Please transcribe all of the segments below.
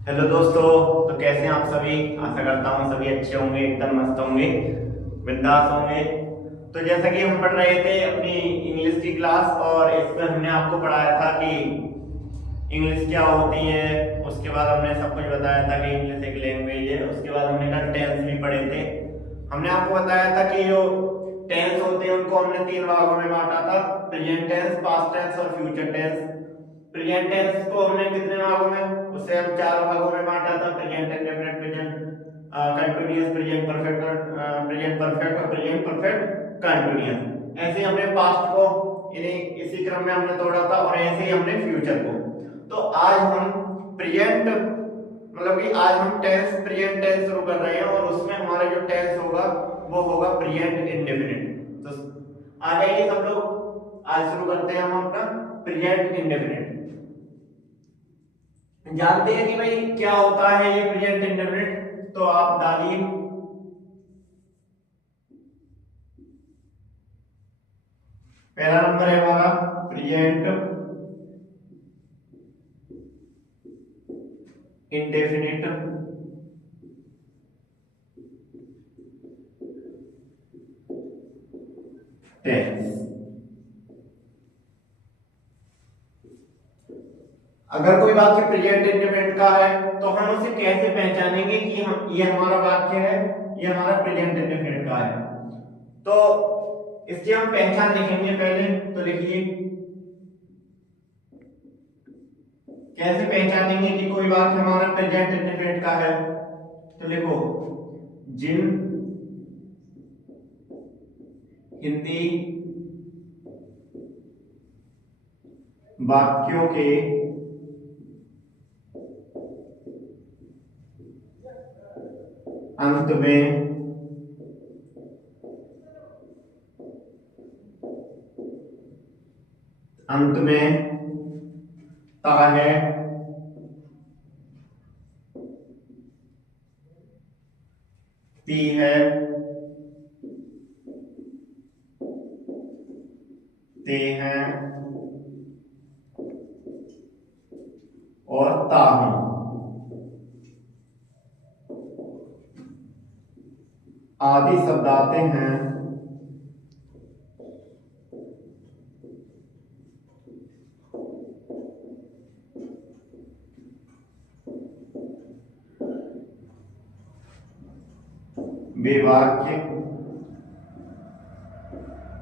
Hello दोस्तों। तो कैसे हैं आप सभी। आशा करता हूँ सभी अच्छे होंगे, एकदम मस्त होंगे, बिंदास होंगे। तो जैसा कि हम पढ़ रहे थे अपनी इंग्लिश की क्लास, और इसमें हमने आपको पढ़ाया था कि इंग्लिश क्या होती है। उसके बाद हमने सब कुछ बताया था कि इंग्लिश एक लैंग्वेज है। उसके बाद हमने कल टेंस भी पढ़े थे। हमने आपको बताया था कि जो टेंस होते हैं उनको हमने तीन भागों में बांटा था: प्रेजेंट टेंस, पास्ट टेंस और फ्यूचर टेंस। प्रेजेंट टेंस को हमने कितने भागों में, उसे हम चार भागों में बांटा था: present indefinite, present continuous, present perfect, present perfect और प्रेजेंट परफेक्ट कंटीन्यूअस। ऐसे ही हमने पास्ट को इन्हीं इसी क्रम में हमने तोड़ा था, और ऐसे ही हमने फ्यूचर को। तो आज हम प्रेजेंट, मतलब कि आज हम टेंस, प्रेजेंट टेंस शुरू कर रहे हैं, और उसमें हमारा जो टेंस होगा वो होगा प्रेजेंट इंडेफिनिट। तो आ जाइए सब लोग, आज शुरू करते हैं हम अपना प्रेजेंट इंडेफिनिट। जानते हैं कि भाई क्या होता है ये प्रेजेंट इंडेफिनिट, तो आप डालिए। पहला नंबर है हमारा प्रेजेंट इंडेफिनिट टेंस। अगर कोई वाक्य प्रेजेंट इंडेफिनिट का है तो हम उसे कैसे पहचानेंगे कि हम ये हमारा वाक्य है, ये हमारा प्रेजेंट इंडेफिनिट का है। तो इसकी हम पहचान लिखेंगे पहले। तो लिखिए, कैसे पहचानेंगे कि कोई वाक्य हमारा प्रेजेंट इंडेफिनिट का है। तो लिखो, जिन हिंदी वाक्यों के अंत में ता है, ती है, ते हैं और ता हूं आदि शब्द आते हैं वे वाक्य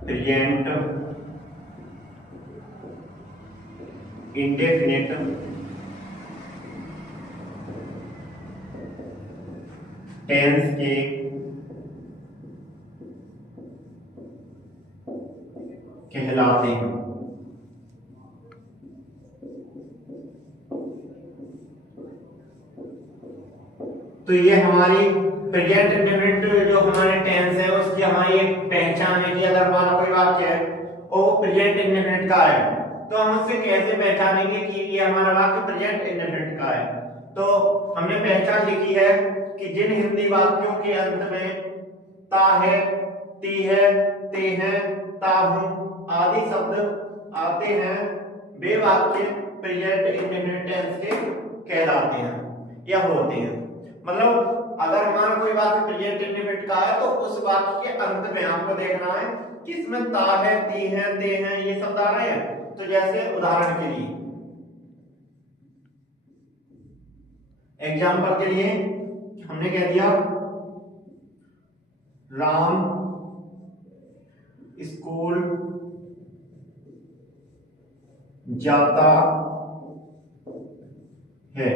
प्रेजेंट इंडेफिनिट टेंस के कहलाते हैं। तो ये हमारी प्रेजेंट इंडेफिनिट जो हमारे टेंस है उसकी हमारी एक पहचान है कि अगर हमारा कोई वाक्य है और वो प्रेजेंट इंडेफिनिट का है तो हम उससे कैसे पहचानेंगे कि ये हमारा वाक्य प्रेजेंट इंडेफिनिट का है। तो हमने पहचान लिखी है कि जिन हिंदी वाक्यों के अंत में ता है, ती है, ते हैं, ता हूं आदि शब्द आते हैं वे वाक्य प्रेजेंट इंडेफिनिट टेंस के कहलाते हैं या होते हैं। मतलब अगर हमारा कोई वाक्य प्रेजेंट इंडेफिनिट का है तो उस वाक्य के अंत में आपको देखना है कि इसमें ता है, ती है, ते हैं ये शब्द आ रहे हैं। तो जैसे उदाहरण के लिए, एग्जाम्पल के लिए हमने कह दिया राम स्कूल जाता है।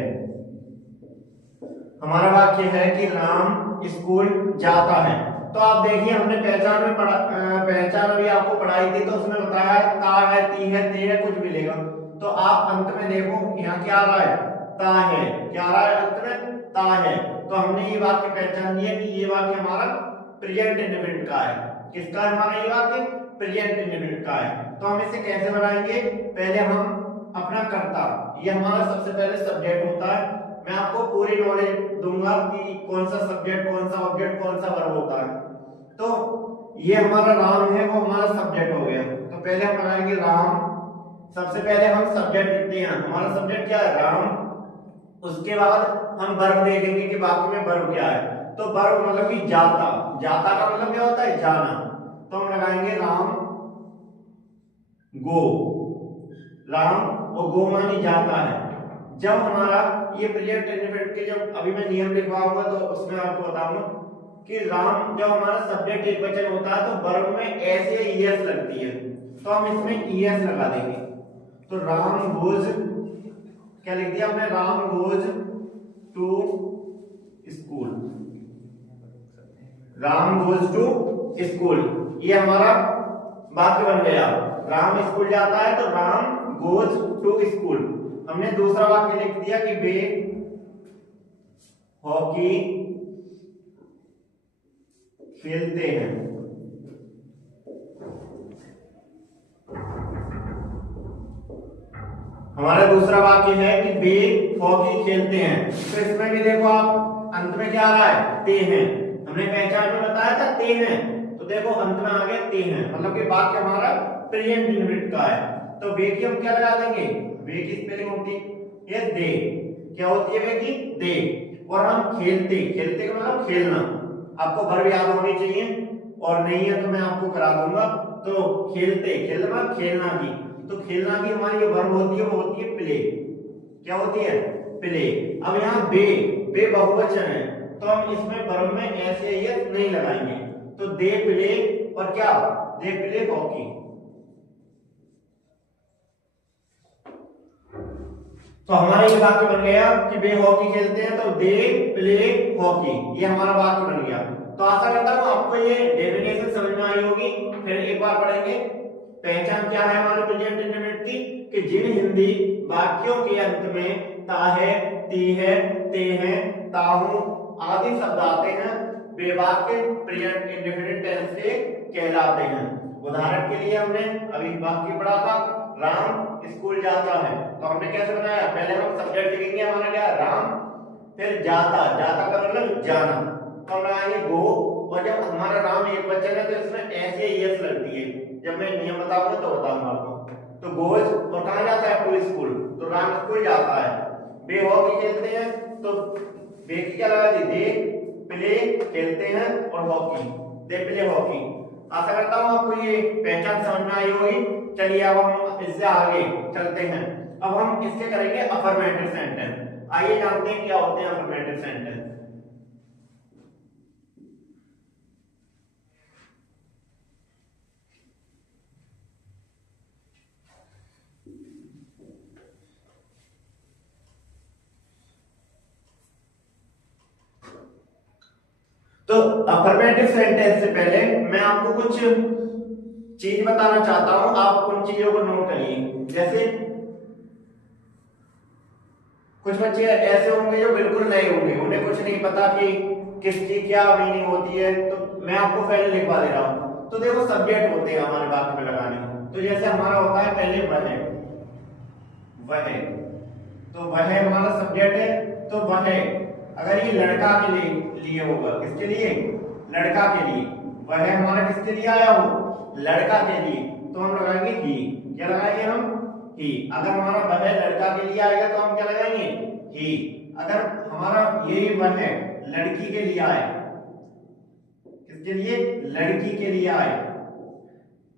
हमारा वाक्य है कि राम स्कूल जाता है। तो आप देखिए हमने पहचान में पहचान अभी आपको पढ़ाई थी तो उसमें बताया ता है, ती है, ते है, कुछ मिलेगा। तो आप अंत में देखो यहाँ क्या आ रहा है, ता है। क्या आ रहा है अंत में, ता है। तो हमने ये वाक्य पहचान लिया कि ये वाक्य हमारा प्रेजेंट इंडेफिनिट का है। किसका है हमारा ये वाक्य, प्रेजेंट इंडेफिनिट का है। तो हम इसे कैसे बनाएंगे, पहले हम अपना कर्ता, ये हमारा सबसे पहले सब्जेक्ट होता है। मैं आपको पूरी नॉलेज दूंगा कि कौन सा सब्जेक्ट, कौन सा ऑब्जेक्ट, कौन सा वर्ब होता है। तो ये हमारा राम है, वो हमारा सब्जेक्ट हो गया। तो पहले हम बनाएंगे राम। सबसे पहले हम सब्जेक्ट लिखते हैं, हमारा सब्जेक्ट क्या है, राम। उसके बाद हम वर्ब देखेंगे कि वाक्य में वर्ब क्या है। तो वर्ब मतलब कि जाता, जाता का मतलब क्या होता है, जाना। तो हम लगाएंगे राम गो, राम और गो मानी जाता है। जब हमारा ये प्रेजेंट इंडेफिनिट के जब अभी मैं नियम लिखवाऊंगा तो उसमें आपको बताऊंगा कि राम जब हमारा सब्जेक्ट एक वचन होता है तो वर्ब में ऐसे ईएस लगती है, तो हम इसमें ईएस लगा देंगे। तो राम गोज, क्या लिख दिया हमने, Ram goes to school, Ram goes to school, ये हमारा वाक्य बन गया। राम स्कूल जाता है तो राम गोज टू स्कूल। हमने दूसरा वाक्य लिख दिया कि वे हॉकी खेलते हैं। हमारा दूसरा वाक्य है कि वे हॉकी खेलते हैं। तो इसमें भी देखो आप अंत में क्या आ रहा है, ते हैं। हमने पहचान में बताया था ते हैं, तो देखो अंत में आ गया ते हैं, मतलब कि वाक्य हमारा प्रेजेंट इंडेफिनिट का है। तो वे की हम क्या लगा देंगे, वे की स्पेलिंग होती है दे, क्या होती है वे की, दे। और हम खेलते, खेलते का मतलब खेलना, आपको वर्ब याद होनी चाहिए और नहीं है तो मैं आपको करा दूंगा। तो खेलते, खेलना खेलना की, तो खेलना की हमारी जो वर्ब होती है वो होती है प्ले, क्या होती है, प्ले। अब यहाँ बे बहुवचन है तो हम इसमें वर्ब में ऐसे ये नहीं लगाएंगे। तो दे प्ले और क्या, दे प्ले हॉकी। तो हमारा ये वाक्य बन गया कि वे हॉकी खेलते हैं, तो दे प्ले हॉकी, ये हमारा वाक्य बन गया। तो आशा करता हूं आपको ये डेफिनेशन समझ में आई होगी। फिर एक बार पढ़ेंगे। पहचान क्या है हमारे प्रेजेंट इंडेफिनिट की, कि जिन हिंदी वाक्यों के अंत में ता है, ती है, ते है, ताहू आदि शब्द आते हैं वे वाक्य प्रेजेंट इंडेफिनिट टेंस के कहलाते हैं। उदाहरण के लिए हमने अभी वाक्य पढ़ा था, राम स्कूल जाता है, तो हमने कैसे बनाया, पहले हम सब्जेक्ट लिखेंगे हमारा क्या, राम, फिर जाता, जाता का मतलब जाना, तो हम लगाएंगे गो। और जब हमारा राम एक वचन है तो इसमें ऐसे यस लगती है, जब मैं नियम बताऊंगा तो बताऊंगा आपको। तो गोज, और कहां जाता है, टू स्कूल, तो राम स्कूल जाता है। बे हॉकी खेलते हैं, तो बे की क्या लगा दी, दे प्ले खेलते हैं, और हॉकी, दे प्ले हॉकी। आशा करता हूं आपको ये पहचान समझ में आई होगी। चलिए अब हम इससे आगे चलते हैं। अब हम इसके करेंगे अफर्मेटिव सेंटेंस। आइए जानते हैं क्या होते हैं अफर्मेटिव सेंटेंस। तो अफर्मेटिव सेंटेंस से पहले मैं आपको कुछ चीज बताना चाहता हूं, आप उन चीजों को नोट करिए। जैसे कुछ बच्चे ऐसे होंगे जो बिल्कुल नए होंगे, उन्हें कुछ नहीं पता कि किसकी क्या मीनिंग होती है, तो मैं आपको पहले लिखवा दे रहा हूं। तो देखो सब्जेक्ट होते हैं हमारे वाक्य में लगाने, तो जैसे हमारा होता है पहले वह, तो वह हमारा सब्जेक्ट है। तो वह अगर ये लड़का के लिए होगा, किसके लिए, लड़का के लिए, वह हमारा किसके लिए आया हो, लड़का के लिए, तो हम लगाएंगे ही। क्या लगाएंगे हम, ही। अगर हमारा वह लड़का के लिए आएगा तो हम क्या लगाएंगे, ही। अगर हमारा ये वह लड़की के लिए आए, किसके लिए, लड़की के लिए आए,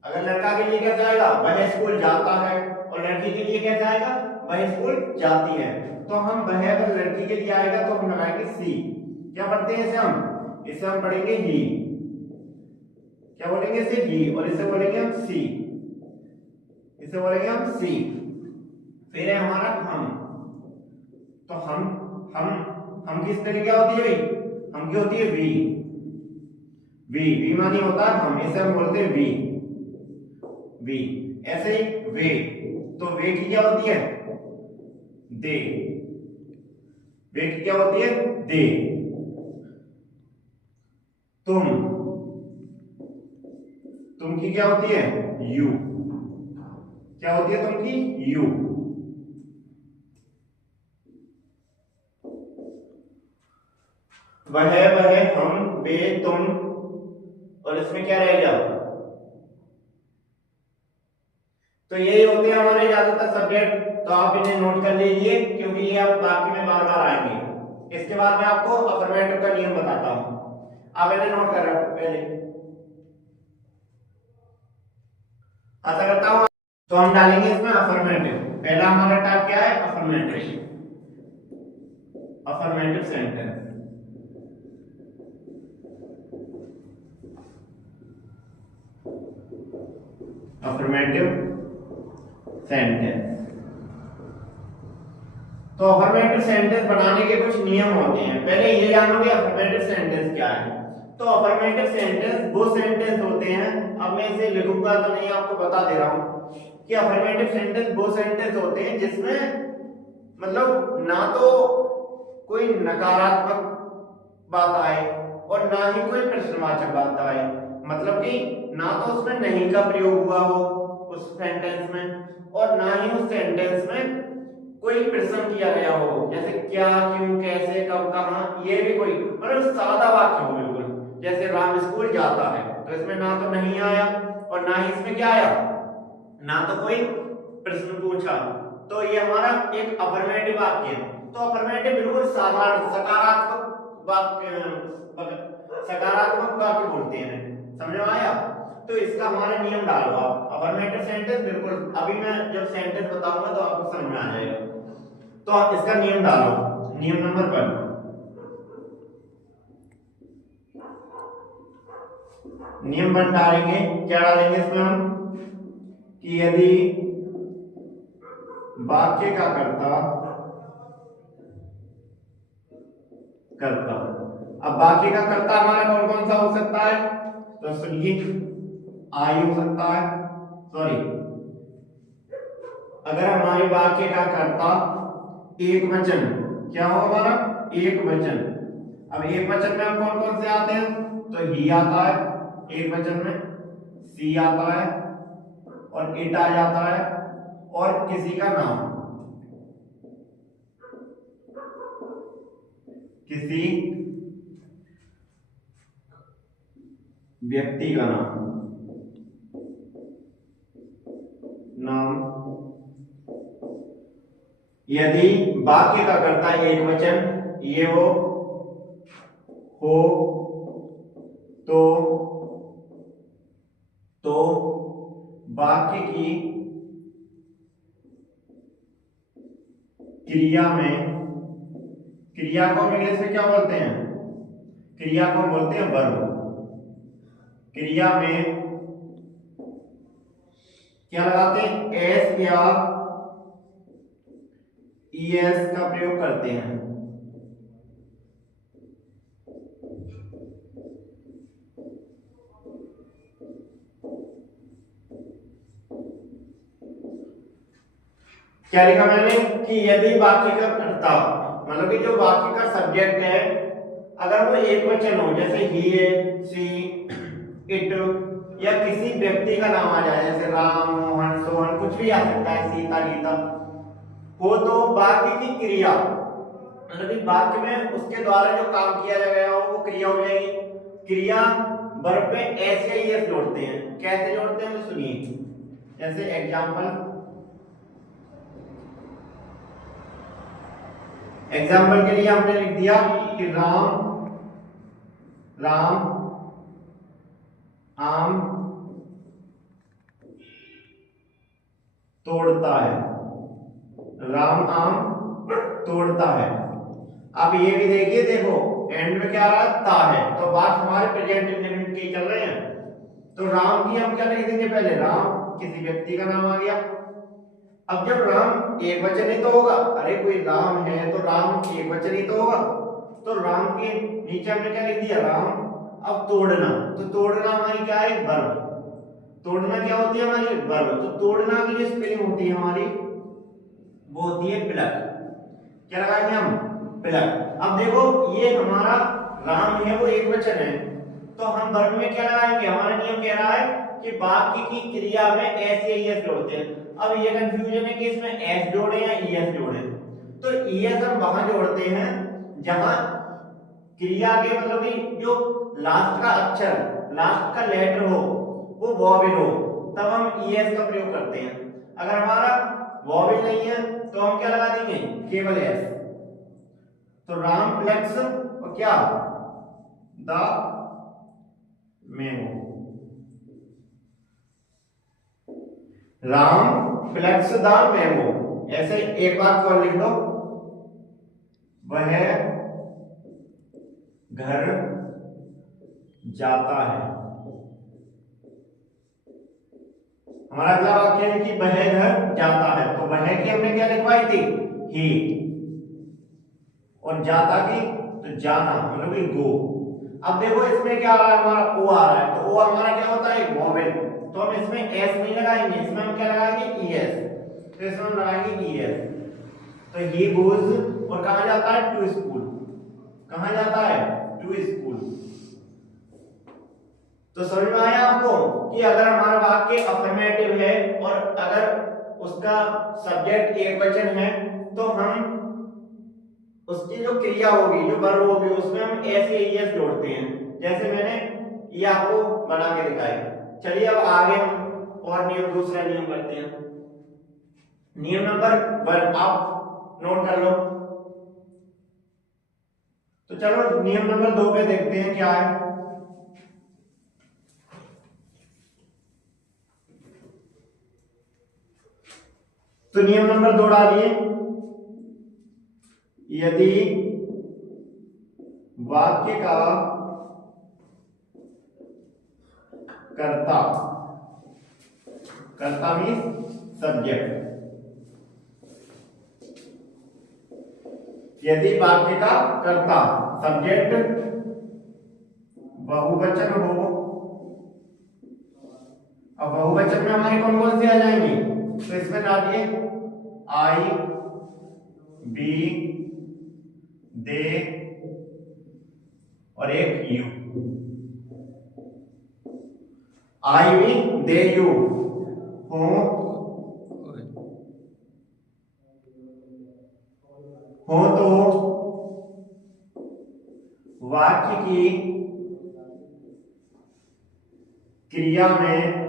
अगर लड़का के लिए कैसे आएगा, वह स्कूल जाता है, और लड़की के लिए कैसे आएगा, वह स्कूल जाती है, तो हम वह अगर लड़की के लिए आएगा तो हम लगाएंगे सी। क्या पढ़ते हैं इसे हम पढ़ेंगे ही। क्या बोलेंगे इसे, ही, और इसे बोलेंगे हम सी, इसे बोलेंगे हम सी। फिर है हमारा हम, तो हम किस तरह क्या होती है भाई, हम की होती है वी, वी मानी होता है हम, इसे हम बोलते हैं वी। ऐसे ही वे, तो वे की क्या होती है, दे, वे की क्या होती है, दे। तुम की क्या होती है, यू, क्या होती है तुम की, यू। वह, हम, वे, तुम, और इसमें क्या रह गया, तो यही होते हैं हमारे ज्यादातर सब्जेक्ट। तो आप इन्हें नोट कर लीजिए क्योंकि ये ये आप बाकी में बार बार आएंगे। इसके बाद मैं आपको अफर्मेटिव का नियम बताता हूं, आप पहले नोट कर रहे हो पहले। आशा करता हूं। तो हम डालेंगे इसमें अफर्मेटिव। पहला हमारा टाइप क्या है? Affirmative. Affirmative sentence. Affirmative sentence. तो अफर्मेटिव सेंटेंस बनाने के कुछ नियम होते हैं। पहले ये जानोगे अफर्मेटिव सेंटेंस क्या है। तो अफर्मेटिव सेंटेंस वो सेंटेंस होते हैं, अब मैं इसे लिखूंगा तो नहीं, आपको बता दे रहा हूं कि अफर्मेटिव सेंटेंस वो सेंटेंस होते हैं जिसमें मतलब ना तो कोई नकारात्मक बात आए और ना ही कोई प्रश्नवाचक बात आए। मतलब कि ना तो उसमें नहीं का प्रयोग हुआ हो उस सेंटेंस में, और ना ही उस सेंटेंस में कोई प्रश्न किया गया हो, जैसे क्या, क्यों, कैसे, कब, कहां, ये भी कोई मतलब सादा वाक्य हो बिल्कुल। जैसे राम स्कूल जाता है, तो इसमें ना तो नहीं आया और ना ही इसमें क्या आया, ना तो कोई प्रश्न पूछा। तो ये हमारा एक अफर्मेटिव वाक्य है। तो अफर्मेटिव बिल्कुल साधारण सकारात्मक वाक्य, सकारात्मक वाक्य बोलते हैं। समझ में आया? तो इसका हमारा नियम डालो आप। अफर्मेटिव सेंटेंस बिल्कुल अभी मैं जब सेंटेंस बताऊंगा तो आपको समझ में आ जाएगा। तो आप इसका नियम डालो। नियम नंबर 1, नियम 1 डालेंगे। क्या डालेंगे इसमें हम कि यदि वाक्य का कर्ता अब वाक्य का कर्ता हमारा कौन कौन सा हो सकता है? तो सुनिए, आई हो सकता है, सॉरी, अगर हमारे वाक्य का कर्ता एक वचन, क्या हो हमारा? एक वचन। अब एक वचन में हम कौन कौन से आते हैं? तो ही आता है एक वचन में, सी आता है, और इट आ जाता है, और किसी का नाम, किसी व्यक्ति का नाम। यदि वाक्य का कर्ता एक वचन ये हो तो वाक्य की क्रिया में, क्रिया को इंग्लिश में क्या बोलते हैं? क्रिया को बोलते हैं वर्ब। क्रिया में क्या लगाते हैं? एस या ईएस का प्रयोग करते हैं। क्या लिखा मैंने कि यदि वाक्य का कर्ता मतलब कि जो वाक्य का सब्जेक्ट है अगर वो एक वचन हो, जैसे ही है, सी, इट, या किसी व्यक्ति का नाम आ जाए, जैसे राम, मोहन, सोहन, कुछ भी आ सकता है, सीता, गीता हो, तो वाक्य की क्रिया मतलब कि वाक्य में उसके द्वारा जो काम किया गया हो वो क्रिया हो जाएगी। क्रिया वर्ब पे एस या ईएस जोड़ते हैं। कैसे जोड़ते हैं तो सुनिए, जैसे एग्जाम्पल के लिए हमने लिख दिया कि राम आम तोड़ता है। राम आम तोड़ता है। अब ये भी देखिए, देखो एंड में क्या आ रहा ता है, तो बात हमारे प्रेजेंट इंडेफिनिट की चल रहे हैं। तो राम की हम क्या लिख देंगे? पहले राम किसी व्यक्ति का नाम आ गया। अब जब राम एक वचन ही तो होगा, अरे कोई राम है तो राम एक वचन ही तो होगा, तो राम के नीचे हमने क्या लिख दिया? राम। अब तोड़ना, तो तोड़ना हमारी क्या है? वर्ब। तोड़ना क्या होती है? हमारी वर्ब। तो तोड़ना की जो स्पेलिंग होती है हमारी वो होती है प्लग। क्या लगाएंगे हम? प्लग। अब देखो ये हमारा राम है वो एक वचन है, तो हम वर्ब में क्या लगाएंगे? हमारा नियम कह रहा है कि वाक्य की क्रिया में एस या ईएस जोड़ते हैं। अब ये कंफ्यूजन है कि इसमें एस जोड़े या ईएस जोड़े। तो ईएस हम वहां जोड़ते हैं जहां क्रिया के मतलब कि जो लास्ट का अक्षर, लास्ट का लेटर हो वो वॉवेल हो, तब हम ईएस का प्रयोग करते हैं। अगर हमारा वॉवेल नहीं है तो हम क्या लगा देंगे, केवल एस। तो राम प्लेक्स और क्या, the memo. Ram flex the memo, ऐसे एक बात और लिख दो, वह घर जाता है। हमारा अगला वाक्य है कि वह घर जाता है, तो वह की हमने क्या लिखवाई थी, ही, और जाता की तो जाना, मतलब कि गो। अब देखो इसमें क्या आ रहा है, हमारा ओ आ रहा है, तो ओ हमारा क्या होता है, वोवेल। तो हम इसमें एस नहीं लगाएंगे, इसमें हम क्या लगाएंगे, ई एस। तो इसमें हम लगाएंगे ई एस। तो ही गोज, और कहां जाता है, टू स्कूल। कहां जाता है, टू स्कूल। तो समझ में आया आपको कि अगर हमारा वाक्य अफर्मेटिव है और अगर उसका सब्जेक्ट एकवचन है, तो हम उसकी जो क्रिया होगी, जो वर्ब होगी, उसमें हम एस या ईएस जोड़ते हैं, जैसे मैंने ये आपको बना के दिखाई। चलिए अब आगे हम और नियम, दूसरा नियम करते हैं। नियम नंबर 1 आप नोट कर लो। तो चलो नियम नंबर 2 पे देखते हैं क्या है। तो नियम नंबर 2 डालिए, यदि वाक्य का कर्ता, कर्ता मीन्स सब्जेक्ट, यदि वाक्य का कर्ता सब्जेक्ट बहुवचन हो। अब बहुवचन में हमारे कौन कौन से आ जाएंगे, तो इसमें डालिए आई, बी, दे और एक you. I, we, they, you हो तो वाक्य की क्रिया में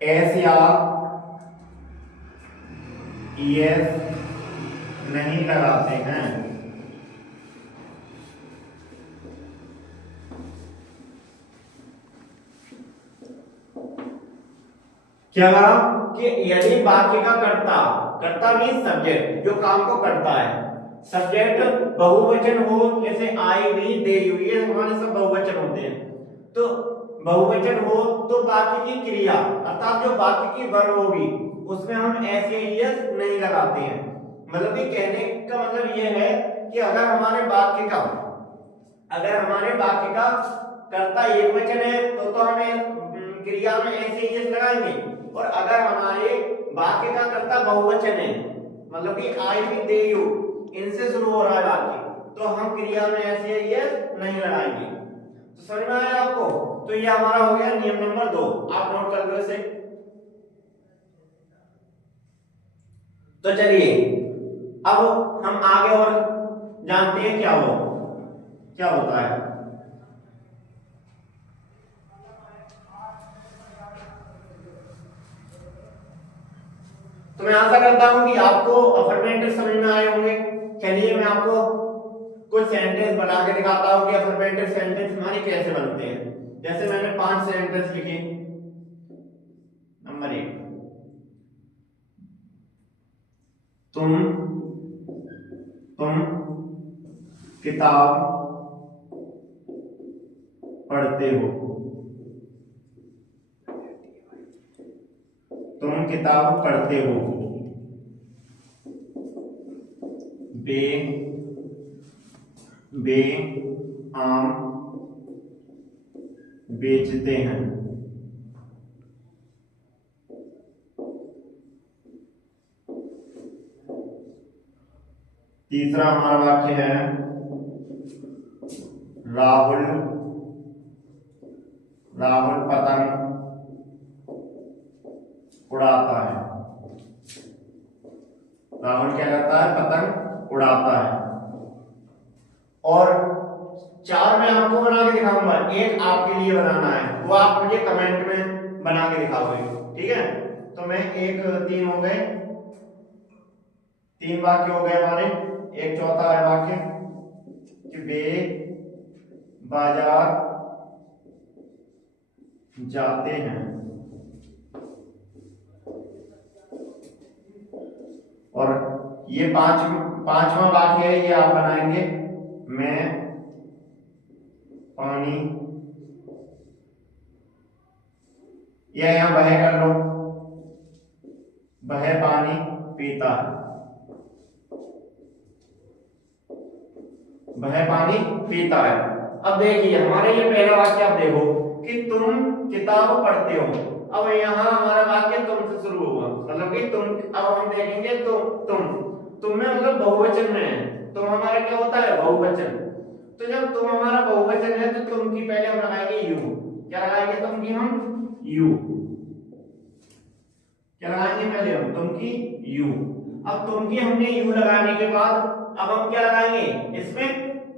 एस या ईएस नहीं लगाते हैं। क्या कहा कि यदि वाक्य का कर्ता, कर्ता मीन्स सब्जेक्ट, जो काम को करता है, सब्जेक्ट बहुवचन हो, जैसे आई, बी, दे, यू, ये हमारे सब बहुवचन होते हैं। तो बहुवचन हो तो वाक्य की क्रिया अर्थात जो वाक्य की वर्ब होगी उसमें हम एस या ईएस नहीं लगाते हैं। मतलब कि कहने का मतलब ये है कि अगर हमारे वाक्य का कर्ता एकवचन है तो हमें क्रिया में एस या ईएस लगाएंगे, और अगर हमारे वाक्य का कर्ता बहुवचन है, मतलब कि आई, बी, दे, यू इनसे शुरू हो रहा है वाक्य, तो हम क्रिया में एस या ईएस नहीं लगाएंगे। तो समझ में आया आपको। तो ये हमारा हो गया नियम नंबर 2, आप नोट कर लो इसे। तो चलिए अब हम आगे और जानते हैं क्या होता है। तो मैं आशा करता हूं कि आपको अफर्मेटिव समझ में आए होंगे। चलिए मैं आपको कुछ सेंटेंस बना के दिखाता हूं कि अफर्मेटिव सेंटेंस हमारे कैसे बनते हैं। जैसे मैंने 5 सेंटेंस लिखे। नंबर 1, तुम किताब पढ़ते हो। तुम किताब पढ़ते हो। वे आम बेचते हैं। तीसरा हमारा वाक्य है, राहुल पतंग उड़ाता है। राहुल क्या करता है, पतंग उड़ाता है। और 4 मैं आपको बना के दिखाऊंगा, एक आपके लिए बनाना है, वो आप मुझे कमेंट में बना के दिखाओगे। ठीक है। तो मैं एक 3 हो गए, 3 वाक्य हो गए हमारे। एक चौथा है वाक्य कि वे बाजार जाते हैं, और ये पांचवा वाक्य है, ये आप बनाएंगे मैं पानी, या यहां वह कर लो, वह पानी पीता है, वह पानी पीता है। अब देखिए हमारे ये पहला वाक्य आप देखो कि तुम किताब पढ़ते हो। अब यहाँ हमारा वाक्य तुम से शुरू होगा, मतलब कि तुम, अब हम देखेंगे तो तुम में मतलब बहुवचन में है, तुम हमारा क्या होता है बहुवचन। तो जब तुम हमारा बहुवचन है तो तुम की पहले हम लगाएंगे यू। क्या लगाएंगे तुम की हम यू, क्या लगाएंगे पहले हम तुम की यू। अब तुम की हमने यू लगाने के बाद अब हम क्या लगाएंगे इसमें,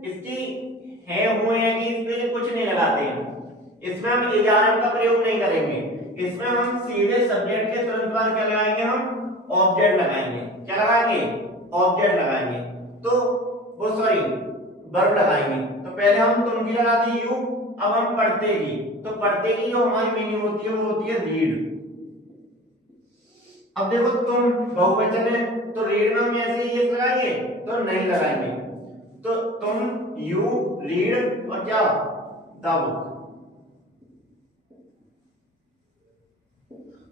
इसकी है हुए है कि इसमें कुछ नहीं लगाते हैं, इसमें हम इजारम का प्रयोग नहीं करेंगे, इसमें हम सीधे सब्जेक्ट के तुरंत बाद क्या लगाएंगे हम ऑब्जेक्ट लगाएंगे। क्या लगाएंगे ऑब्जेक्ट लगाएंगे, तो वो सॉरी वर्ब लगाएंगे। तो पहले हम तुम की लगा दी यू, अब हम पढ़ते की, तो पढ़ते की जो हमारी मीनिंग होती है वो होती है रीड। अब देखो तुम बहुवचन है तो रीड में हम ऐसे ही लगाएंगे तो नहीं लगाएंगे, तो तुम यू रीड और क्या द बुक।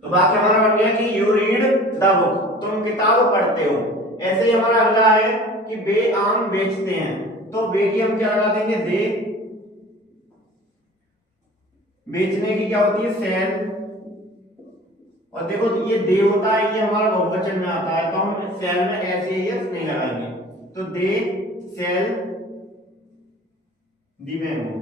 तो वाक्य हमारा बन गया कि यू रीड द बुक, तुम किताब पढ़ते हो। ऐसे ही हमारा अगला है कि वे आम बेचते हैं, तो वे की हम क्या लगा देंगे दे, बेचने की क्या होती है सेल, और देखो ये दे होता है ये हमारा बहुवचन में आता है, तो हम सेल में ऐसे ही नहीं लगाएंगे, तो दे सेल दी मैंगो।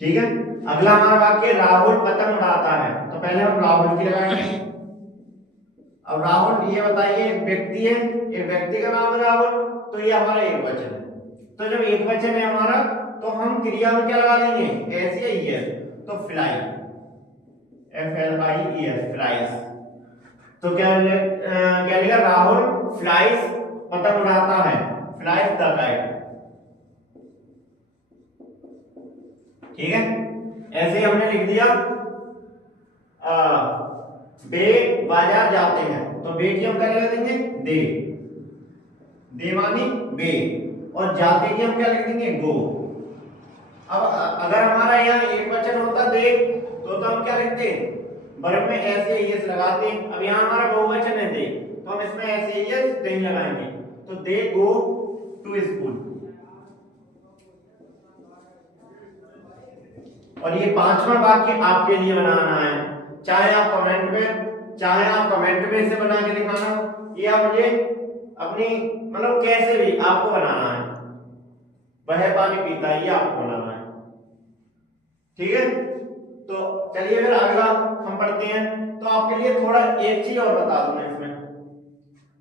ठीक है। अगला हमारा वाक्य राहुल पतंग उड़ाता है, तो पहले हम राहुल की लगाएंगे। अब राहुल ये बताइए एक व्यक्ति है, एक व्यक्ति का नाम है राहुल, तो ये हमारा एक वचन है। तो जब एक वचन है हमारा तो हम क्रिया में क्या लगा देंगे ऐसे ही है, तो फ्लाई, FLIES फ्लाइज। तो क्या लिखा राहुल फ्लाइज पतंग उड़ाता है, फ्लाइज द काइट। ठीक है। ऐसे ही हमने लिख दिया बे बाजार जाते हैं, तो बे की हम क्या लिख देंगे दे मानी बे, और जाते की हम क्या लिख देंगे गो। अब अगर हमारा यहाँ एक वचन होता दे तो हम क्या लिखते वर्ब में ऐसे ही यस लगाते। अब यहाँ हमारा बहुवचन है दे, तो हम इसमें ऐसे ही यस नहीं लगाएंगे, तो दे गो टू स्कूल। और ये पांचवा वाक्य आपके लिए बनाना है, चाहे आप कमेंट में इसे बना के दिखाना, या मुझे अपनी मतलब कैसे भी आपको बनाना है, वह पानी पीता है ये आपको बनाना है। ठीक है। तो चलिए फिर अगला हम पढ़ते हैं। तो आपके लिए थोड़ा एक चीज और बता दूं मैं इसमें,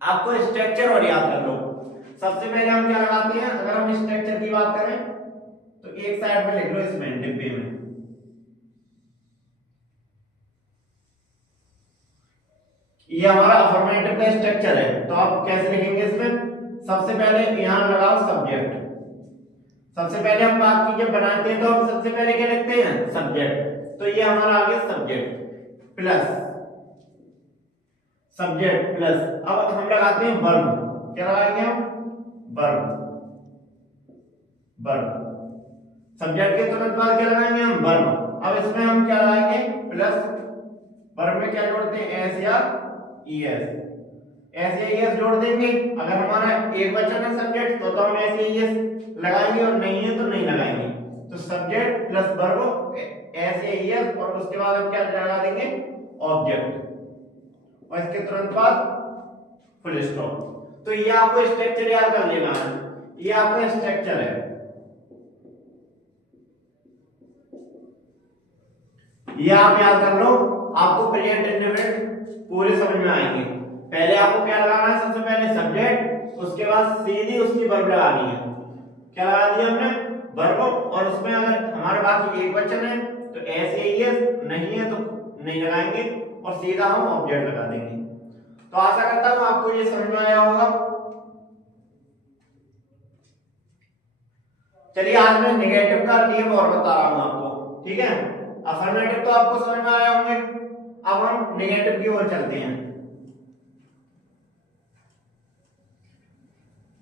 आपको स्ट्रक्चर और याद कर लो। सबसे पहले हम क्या लगाते हैं, अगर हम स्ट्रक्चर की बात करें तो एक साइड में लिख लो इसमें डिब्बे में, ये हमारा अफर्मेटिव का स्ट्रक्चर है। तो आप कैसे लिखेंगे इसमें, सबसे पहले यहां लगाओ सब्जेक्ट। सबसे पहले हम बात की जब बनाते हैं तो हम सबसे पहले क्या लिखते हैं सब्जेक्ट, तो ये हमारा आ गया सब्जेक्ट प्लस सब्जेक्ट प्लस, अब हम लगाते हैं वर्ब। क्या लगाएंगे हम वर्ब, सब्जेक्ट के तुरंत बाद क्या लगाएंगे हम वर्ब। अब इसमें हम क्या लगाएंगे प्लस, वर्ब में क्या जोड़ते हैं एस या ईएस, ऐसे ईएस जोड़ देंगे। अगर हमारा एक वचन है सब्जेक्ट तो हम ऐसे ईएस लगाएंगे, और नहीं है तो नहीं लगाएंगे। तो सब्जेक्ट प्लस वर्ब ऐसे ईएस, और उसके बाद हम क्या लगा देंगे ऑब्जेक्ट, और इसके तुरंत बाद फुल स्टॉप। तो ये आपको स्ट्रक्चर याद कर लेना है, ये आपका स्ट्रक्चर है, ये आप याद कर लो, आपको प्रेजेंट इंडेफिनिट पूरे समझ में आएंगे। पहले आपको क्या लगाना है, सबसे पहले सब्जेक्ट, उसके बाद सीधी उसकी वर्ब लगानी है। क्या लगा दिया हमने वर्ब, और उसमें अगर हमारे पास एक वचन है तो ऐसे ही है, नहीं है तो नहीं लगाएंगे और सीधा हम ऑब्जेक्ट लगा देंगे। तो आशा करता हूं आपको ये समझ में आया होगा। चलिए आज मैं नेगेटिव का नियम और बता रहा हूं आपको, ठीक है। अफर्मेटिव तो आपको समझ में आया होंगे, अब हम नेगेटिव की ओर चलते हैं।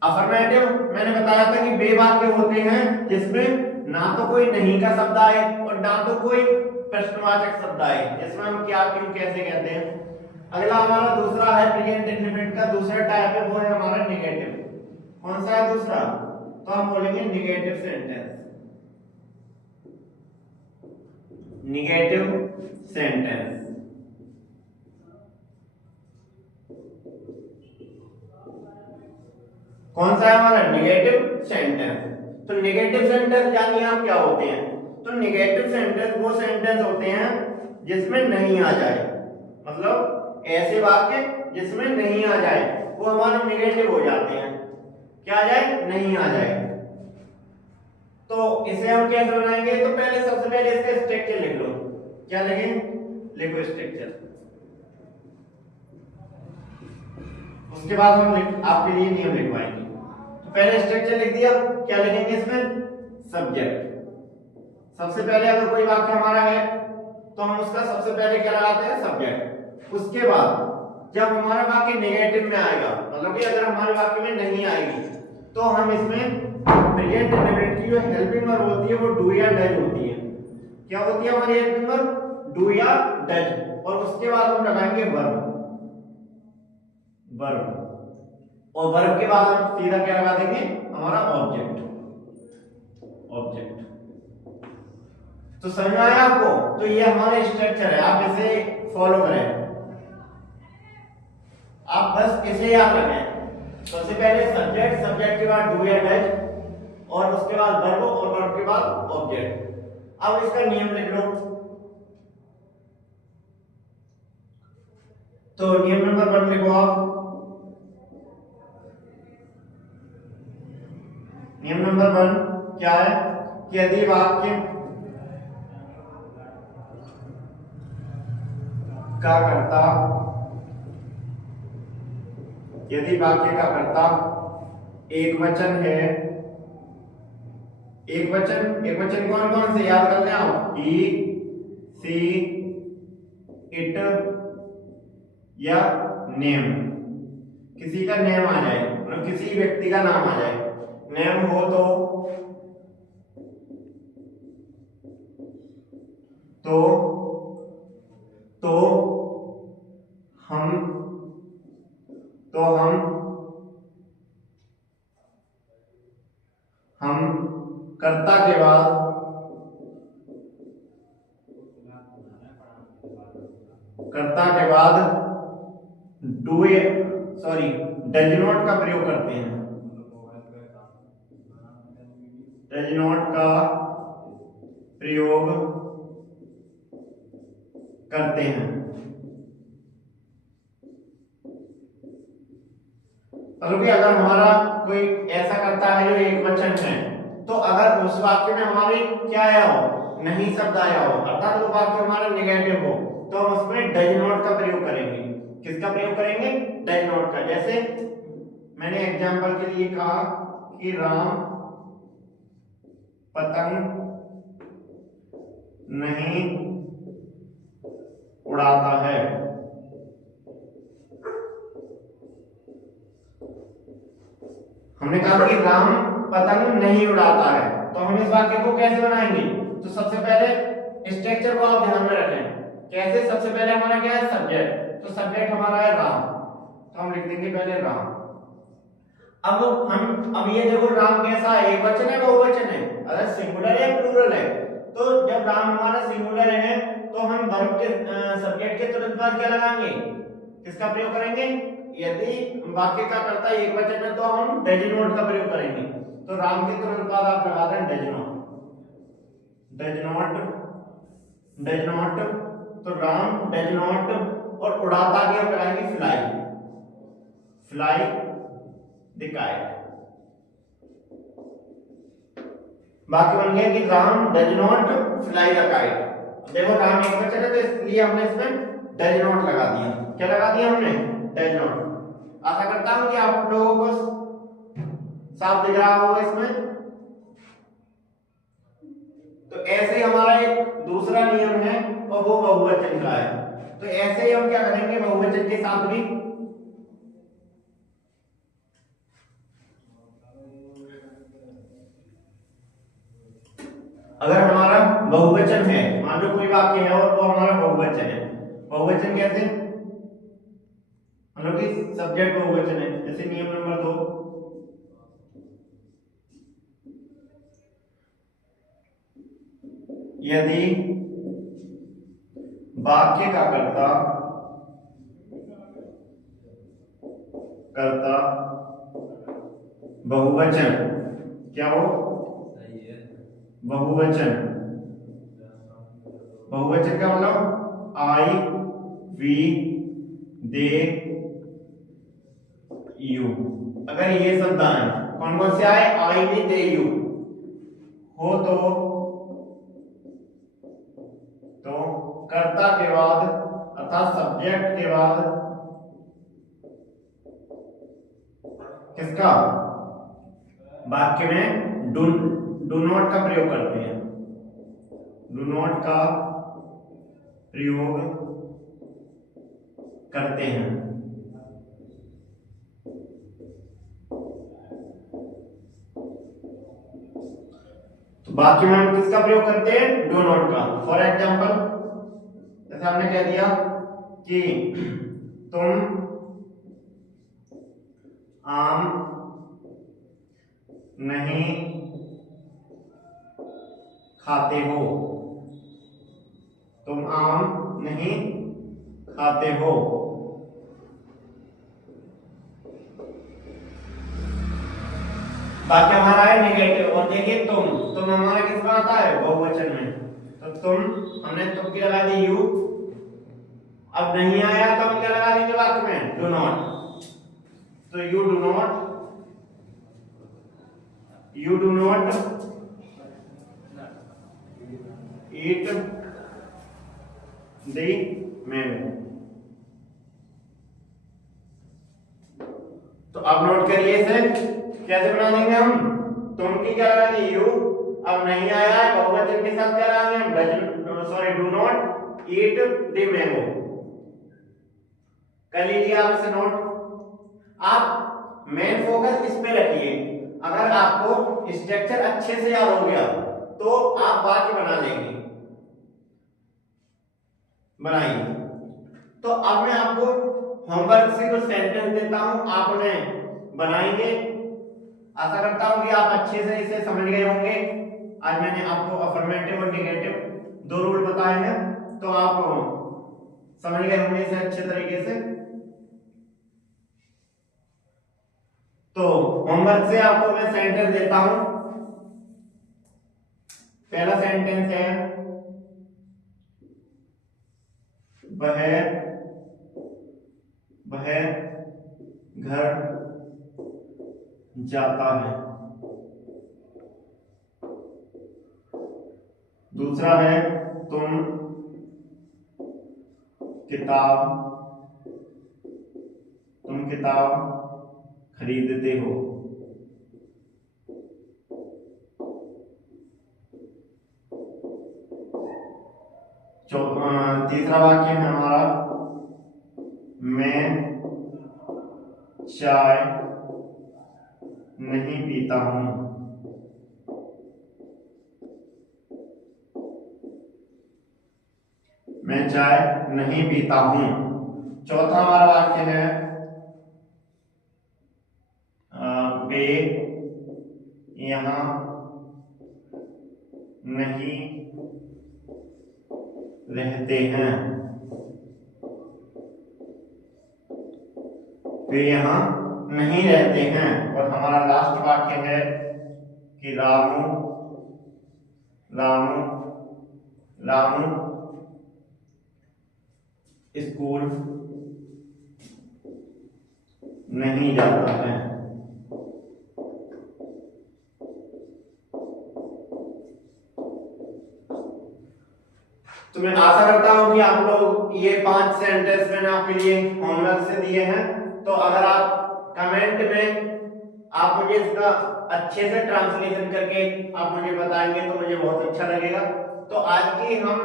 अफर्मेटिव मैंने बताया था कि वे वाक्य होते हैं जिसमें ना तो कोई नहीं का शब्द आए और ना तो कोई प्रश्नवाचक शब्द आए, इसमें हम क्या क्यों कैसे कहते हैं। अगला हमारा दूसरा है प्रेजेंट इंडेफिनिट का दूसरा टाइप है, वो है हमारा नेगेटिव। कौन सा है दूसरा? तो हम बोलेंगे नेगेटिव सेंटेंस। नेगेटिव सेंटेंस कौन सा है हमारा? Negative sentence. तो नेगेटिव सेंटेंस जानिए आप क्या होते हैं। तो नेगेटिव सेंटेंस वो सेंटेंस होते हैं जिसमें नहीं आ जाए, मतलब ऐसे वाक्य जिसमें नहीं आ जाए वो हमारे नेगेटिव हो जाते हैं। क्या आ जाए? नहीं आ जाए। तो इसे हम कैसे बनाएंगे? तो पहले सबसे पहले इसका स्ट्रक्चर लिख लो। क्या लिखें? लिखो स्ट्रक्चर। उसके बाद हम आपके लिए नियम लिखवाएंगे। तो पहले स्ट्रक्चर लिख दिया, क्या लिखेंगे इसमें? सब्जेक्ट। सबसे पहले अगर कोई वाक्य हमारा है तो हम उसका सबसे पहले क्या लगाते हैं? सब्जेक्ट। उसके बाद जब हमारा वाक्य नेगेटिव में आएगा, मतलब कि अगर हमारे वाक्य में नहीं आएगी, तो हम इसमें प्रेजेंट इंडेफिनिट की जो हेल्पिंग वर्ब होती है वो डू या डज होती है। क्या होती है हमारी हेल्पिंग वर्ब? डू या डज। और उसके बाद हम लगाएंगे वर्ब। वर्ब और वर्ब के बाद हम सीधा क्या लगा देंगे? हमारा ऑब्जेक्ट। ऑब्जेक्ट। तो समझ में आया आपको? तो ये हमारा स्ट्रक्चर है, आप इसे फॉलो करें। आप बस इसे याद रखें। सबसे पहले सब्जेक्ट, सब्जेक्ट के बाद डू या डज और उसके बाद वर्ब और वर्ब के बाद ऑब्जेक्ट। अब इसका नियम लिख लो। तो नियम नंबर 1 लिखो आप। नियम नंबर 1 क्या है कि यदि वाक्य का कर्ता, यदि वाक्य का कर्ता एक वचन है, एक वचन कौन कौन से याद कर लें आप? ही, सी, इट या नेम। किसी का नेम आ जाए, मतलब किसी व्यक्ति का नाम आ जाए। नेम हो तो हम कर्ता के बाद डू डज नॉट का प्रयोग करते हैं। डज नॉट का प्रयोग करते हैं। मतलब कि अगर हमारा कोई ऐसा करता है जो एक वचन है, तो अगर उस वाक्य में हमारे क्या आया हो? नहीं शब्द आया हो, अर्थात वो वाक्य हमारा नेगेटिव हो, तो हम उसमें डज नॉट का प्रयोग करेंगे। किसका प्रयोग करेंगे? डज नॉट का। जैसे मैंने एग्जांपल के लिए कहा कि राम पतंग नहीं उड़ाता है। हमने कहा कि राम पतंग नहीं उड़ाता है, तो हम इस वाक्य को कैसे बनाएंगे? तो सबसे पहले स्ट्रक्चर को आप ध्यान में रखें। कैसे? सबसे पहले हमारा क्या है? सब्जेक्ट। तो सब्जेक्ट हमारा है राम, तो हम लिख देंगे पहले राम। अब ये देखो राम कैसा है? एक वचन है, बहुवचन है? अगर सिंगुलर है, प्लूरल है? तो जब राम हमारा सिंगुलर है तो हम वर्ब के सब्जेक्ट के तुरंत बाद क्या लगाएंगे? किसका प्रयोग करेंगे? यदि वाक्य का कर्ता एक वचन है तो हम डज नॉट का प्रयोग करेंगे। तो राम के तुरंत बाद आप लगा दें डज नॉट। डज नॉट तो राम डज नॉट, और उड़ाता के हम लगाएंगे फ्लाई। Fly the kite. बाकी बन गया कि Ram does not fly the kite. देखो राम एक बचन है तो इसलिए हमने इसमें डज नॉट लगा दिया। क्या लगा दिया हमने? Does not. आशा करता हूं कि आप लोगों को साफ दिख रहा होगा इसमें। तो ऐसे ही हमारा एक दूसरा नियम है और वो बहुवचन का है। तो ऐसे ही हम क्या करेंगे बहुवचन के साथ भी। अगर हमारा बहुवचन है, मान लो कोई वाक्य है और वो हमारा बहुवचन है। बहुवचन कैसे? मतलब कि सब्जेक्ट बहुवचन है। जैसे नियम नंबर 2, यदि वाक्य का कर्ता कर्ता बहुवचन, क्या हो? बहुवचन। बहुवचन का मतलब आई, वी, दे, यू। अगर ये शब्द आए, कौन कौन से आए? आई, वी, दे, यू हो तो कर्ता के बाद अर्थात सब्जेक्ट के बाद किसका? वाक्य में डू नॉट का प्रयोग करते हैं। डू नॉट का प्रयोग करते हैं। तो वाक्य में हम किसका प्रयोग करते हैं? डू नॉट का। फॉर एग्जाम्पल जैसे हमने कह दिया कि तुम आम नहीं खाते हो। तुम आम नहीं खाते हो। वाक्य हमारा है नेगेटिव। और देखिए तुम हमारा किसमें आता है? बहुवचन में। तो तुम, हमने तुम की लगा दी यू। अब नहीं आया तो हम क्या लगा देंगे वाक्य में? Do not. तो you do not eat the mango. तो अब नोट करिए इसे कैसे बना देंगे हम। तुम की क्या लगाएंगे? यू। अब नहीं आया है बहुवचन के साथ क्या लगाएंगे? Sorry, do not eat the mango. कर लीजिए आप इसे नोट। आप मेन फोकस इस पे रखिए। अगर आपको स्ट्रक्चर अच्छे से याद हो गया तो आप वाक्य बना लेंगे। बनाइए। तो अब मैं आपको होमवर्क से कुछ सेंटेंस देता हूं, आप उन्हें बनाएंगे। आशा करता हूं कि आप अच्छे से इसे समझ गए होंगे। आज मैंने आपको अफर्मेटिव और नेगेटिव दो रूल बताए हैं, तो आप समझ गए होंगे इसे अच्छे तरीके से। तो होमवर्क से आपको मैं सेंटेंस देता हूं। पहला सेंटेंस है, वह घर जाता है। दूसरा है, तुम किताब खरीदते हो। तीसरा वाक्य है हमारा, मैं चाय नहीं पीता हूं। मैं चाय नहीं पीता हूं। चौथा हमारा वाक्य है, वे यहाँ नहीं रहते हैं। वे यहाँ नहीं रहते हैं। और हमारा लास्ट वाक्य है कि रामू स्कूल नहीं जाता है। तो मैं आशा करता हूं कि आप लोग ये 5 सेंटेंस मैंने आपके लिए होमवर्क से दिए हैं, तो अगर आप कमेंट में आप मुझे इसका अच्छे से ट्रांसलेशन करके आप मुझे बताएंगे तो मुझे बहुत अच्छा लगेगा। तो आज की हम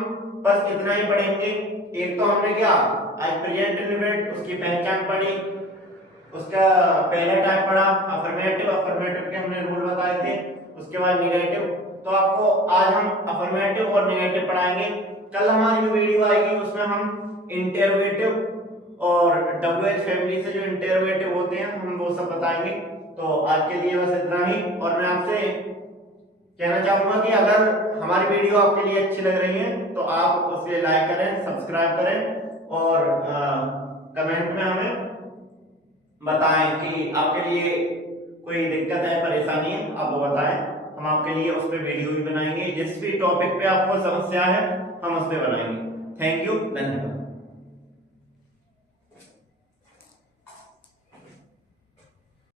बस इतना ही पढ़ेंगे। एक तो हमने क्या आज प्रेजेंट इंडेफिनिट उसकी पहचान पढ़ी, उसका पहला टाइप पढ़ा अफर्मेटिव, अफर्मेटिव के हमने रूल बताए थे। उसके बाद नेगेटिव, तो आपको आज हम अफर्मेटिव और नेगेटिव पढ़ाएंगे। कल हमारी जो वीडियो आएगी उसमें हम इंटरोगेटिव और WH फैमिली से जो इंटरोगेटिव होते हैं हम वो सब बताएंगे। तो आज के लिए बस इतना ही, और मैं आपसे कहना चाहूंगा कि अगर हमारी वीडियो आपके लिए अच्छी लग रही है तो आप उसे लाइक करें, सब्सक्राइब करें और कमेंट में हमें बताएं कि आपके लिए कोई दिक्कत है, परेशानी है, आप वो बताएं। हम आपके लिए उस पर वीडियो भी बनाएंगे। जिस भी टॉपिक पे आपको समस्या है हम उस पर बनाएंगे। थैंक यू, धन्यवाद।